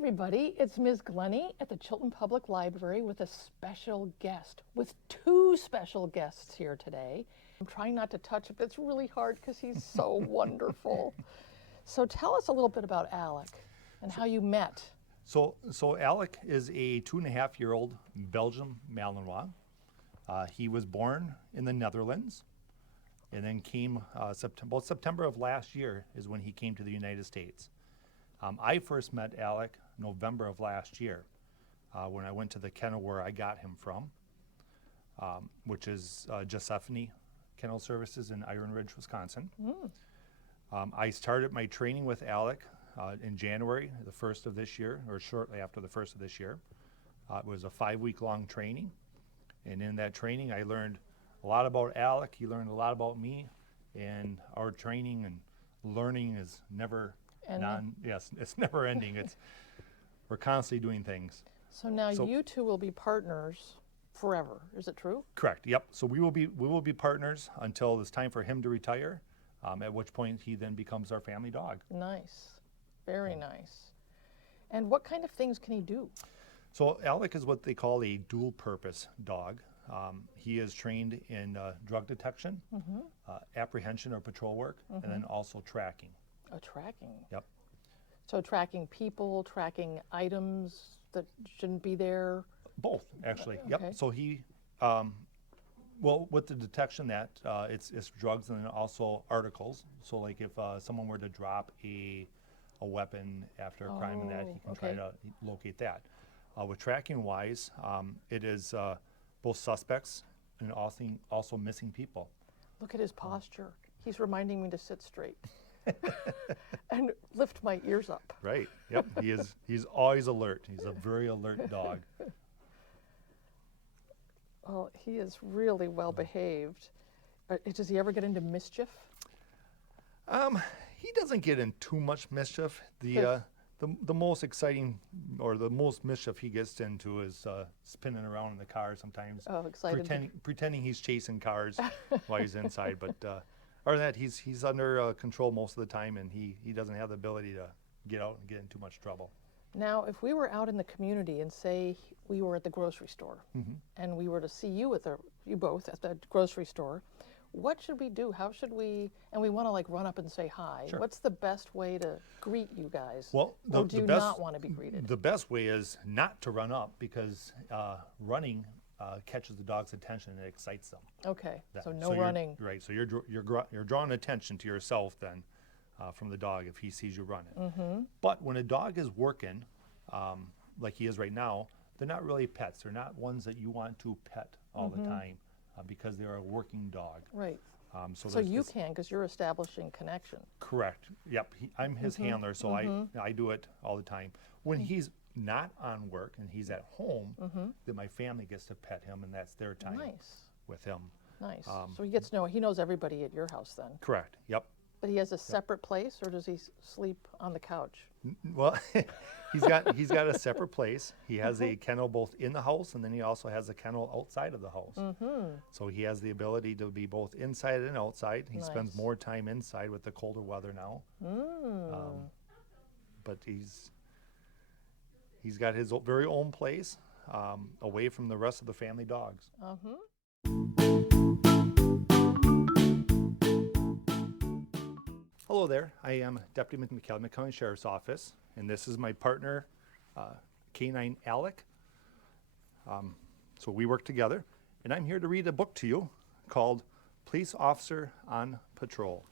everybody, it's Ms. Glenny at the Chilton Public Library with a special guest, with two special guests here today. I'm trying not to touch him, but it's really hard because he's so wonderful. So tell us a little bit about Alek and how you met. So Alek is a 2.5-year-old Belgian Malinois. He was born in the Netherlands and then came, September of last year is when he came to the United States. I first met Alek November of last year when I went to the kennel where I got him from, which is Josephine Kennel Services in Iron Ridge, Wisconsin. I started my training with Alek in January, the 1st of this year, or shortly after the 1st of this year. It was a 5-week-long training, and in that training I learned a lot about Alek. He learned a lot about me, and our training and learning is never it's never ending. We're constantly doing things. So now you two will be partners forever, is it true? Correct, yep. So we will be partners until it's time for him to retire, at which point he then becomes our family dog. Nice, very nice. And what kind of things can he do? So Alek is what they call a dual purpose dog. He is trained in drug detection, apprehension or patrol work, and then also tracking. Oh, tracking. Yep. So tracking people, tracking items that shouldn't be there? Both, actually. Okay. Yep. So he, well, with the detection that it's drugs and then also articles. So like if someone were to drop a weapon after a crime and that, he can try to locate that. With tracking wise, it is both suspects and also missing people. Look at his posture. He's reminding me to sit straight. And lift my ears up. Right. Yep. He's always alert. He's a very alert dog. Well, he is really well behaved. Does he ever get into mischief? He doesn't get in too much mischief. The most exciting or the most mischief he gets into is spinning around in the car sometimes. Oh, excited. Pretending he's chasing cars while he's inside. But other than that, he's under control most of the time, and he doesn't have the ability to get out and get in too much trouble. Now, if we were out in the community and say we were at the grocery store and we were to see you both at the grocery store, what should we do? How should we, and we want to like run up and say hi. Sure. What's the best way to greet you guys? Well, or do you not want to be greeted? The best way is not to run up because running catches the dog's attention and it excites them. Okay, so no running. Right, so you're drawing attention to yourself then from the dog if he sees you running. But when a dog is working, like he is right now, they're not really pets. They're not ones that you want to pet all the time because they're a working dog. Right. So you can because you're establishing connection. Correct. Yep. I'm his handler, so I do it all the time. When he's not on work and he's at home, then my family gets to pet him, and that's their time with him. Nice. So he knows everybody at your house then. Correct. Yep. But he has a separate place, or does he sleep on the couch? Well, he's got a separate place. He has a kennel both in the house, and then he also has a kennel outside of the house. So he has the ability to be both inside and outside. He spends more time inside with the colder weather now. But he's got his very own place away from the rest of the family dogs. Hello there, I am Deputy with the Calumet County Sheriff's Office, and this is my partner, Canine Alek. So we work together, and I'm here to read a book to you called Police Officer on Patrol.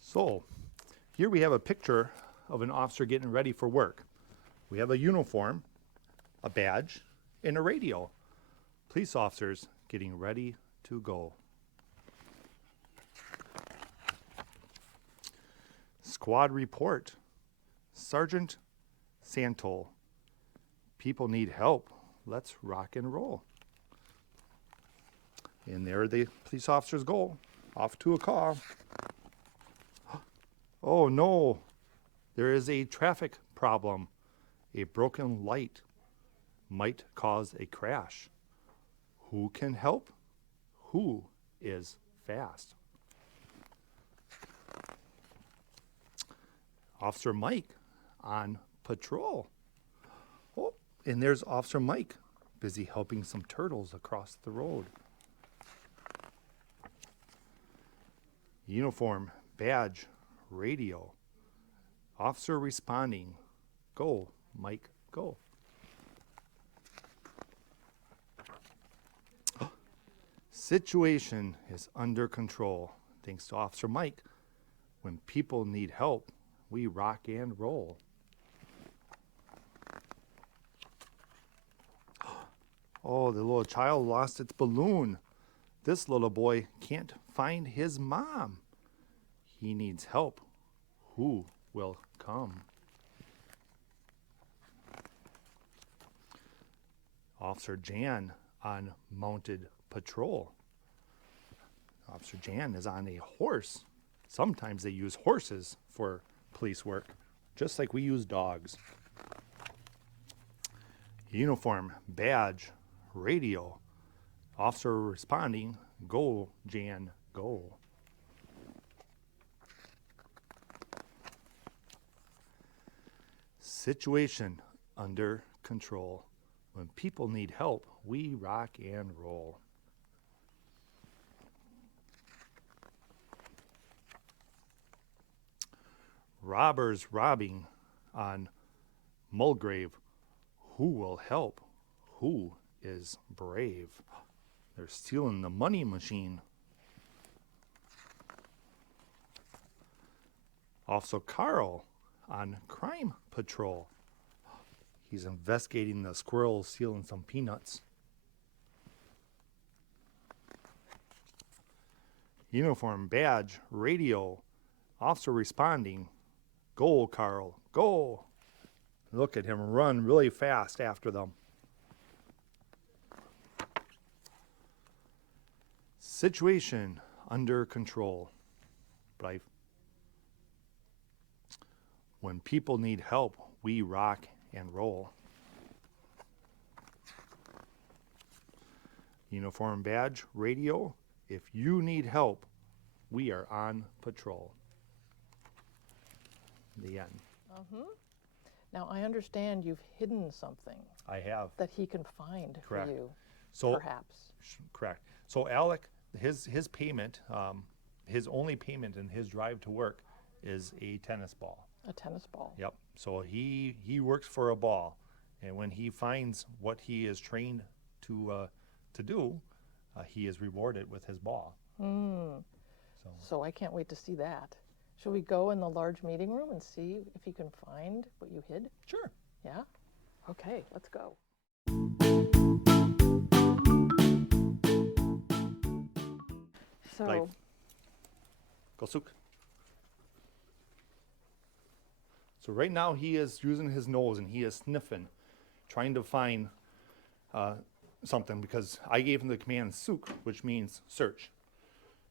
So here we have a picture of an officer getting ready for work. We have a uniform, a badge, and a radio. Police officers getting ready to go. Squad report. Sergeant Santo. People need help. Let's rock and roll. And there the police officers go, off to a call. Oh no, there is a traffic problem. A broken light might cause a crash. Who can help? Who is fast? Officer Mike on patrol. Oh, and there's Officer Mike, busy helping some turtles across the road. Uniform, badge, radio. Officer responding. Go, Mike, go. Situation is under control. Thanks to Officer Mike. When people need help, we rock and roll. Oh, the little child lost its balloon. This little boy can't find his mom. He needs help. Who will come? Officer Jan on mounted patrol. Officer Jan is on a horse. Sometimes they use horses for police work, just like we use dogs. Uniform, badge, radio. Officer responding, go, Jan, go. Situation under control. When people need help, we rock and roll. Robbers robbing on Mulgrave. Who will help? Who is brave? They're stealing the money machine. Officer Carl on crime patrol. He's investigating the squirrels stealing some peanuts. Uniform, badge, radio. Officer responding. Go, Carl, go. Look at him run really fast after them. Situation under control. When people need help, we rock and roll. Uniform, badge, radio. If you need help, we are on patrol. The end. Now, I understand you've hidden something I have. that he can find Correct. for you, So perhaps. correct. So Alek, his payment, his only payment in his drive to work is a tennis ball. A tennis ball. Yep. So he works for a ball, and when he finds what he is trained to do, he is rewarded with his ball. So I can't wait to see that. Should we go in the large meeting room and see if you can find what you hid? Sure. Yeah? Okay, let's go. So, Life. Go, Suk. So right now he is using his nose and he is sniffing, trying to find something, because I gave him the command Suk, which means search.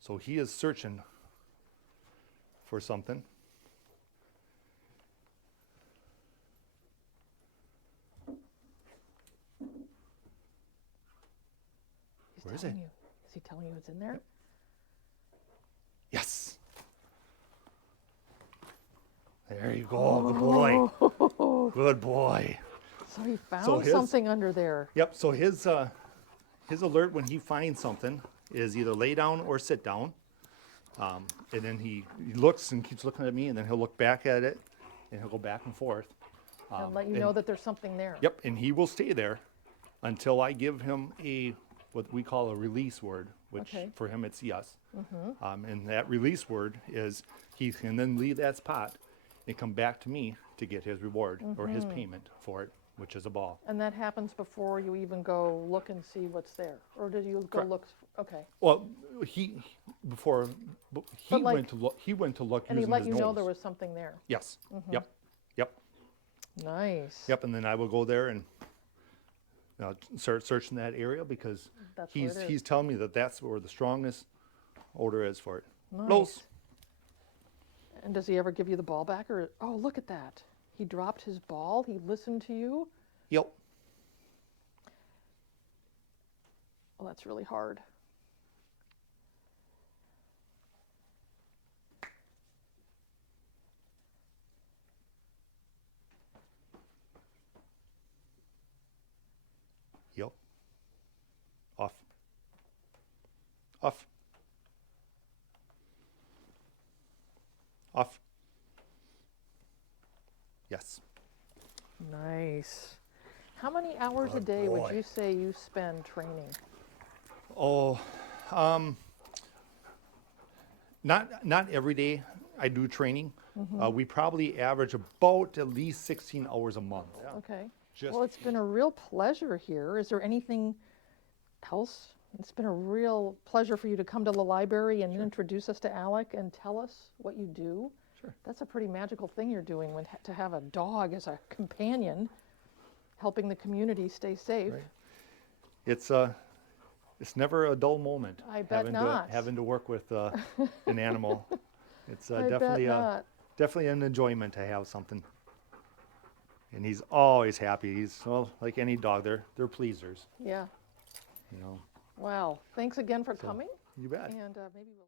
So he is searching for something. Where is it? Is he telling you it's in there? Yes. There you go, good boy. Good boy. So he found So his- something under there. Yep, so his alert when he finds something is either lay down or sit down. And then he looks and keeps looking at me, and then he'll look back at it, and he'll go back and forth. And let you know that there's something there. Yep, and he will stay there until I give him what we call a release word, which Okay. for him it's yes. And that release word is he can then leave that spot and come back to me to get his reward or his payment for it, which is a ball. And that happens before you even go look and see what's there? Or did you go Correct. look? Okay. Well, he like- went to look. He went to look And he using let his you nose. know there was something there. Yes. Yep. Yep. Nice. Yep. And then I will go there and start searching that area, because That's where it is. he's telling me that that's where the strongest odor is for it. Nice. And does he ever give you the ball back? Or, oh, look at that. He dropped his ball. He listened to you. Yep. Oh, that's really hard. Yep. Off. Off. Off. Yes. Nice. How many hours a Good day would boy. you say you spend training? Oh, not every day I do training. We probably average about at least 16 hours a month. Yeah. Okay. Just Well, it's been a real pleasure here. Is there anything else? It's been a real pleasure for you to come to the library and introduce us to Alek and tell us what you do. Sure. That's a pretty magical thing you're doing when to have a dog as a companion, helping the community stay safe. Right. It's never a dull moment. I bet not. Having to work with an animal. It's I bet not. definitely an enjoyment to have something. And he's always happy. He's, well, like any dog, they're pleasers. Yeah. You know. Wow. Thanks again for coming. You bet. And maybe we'll.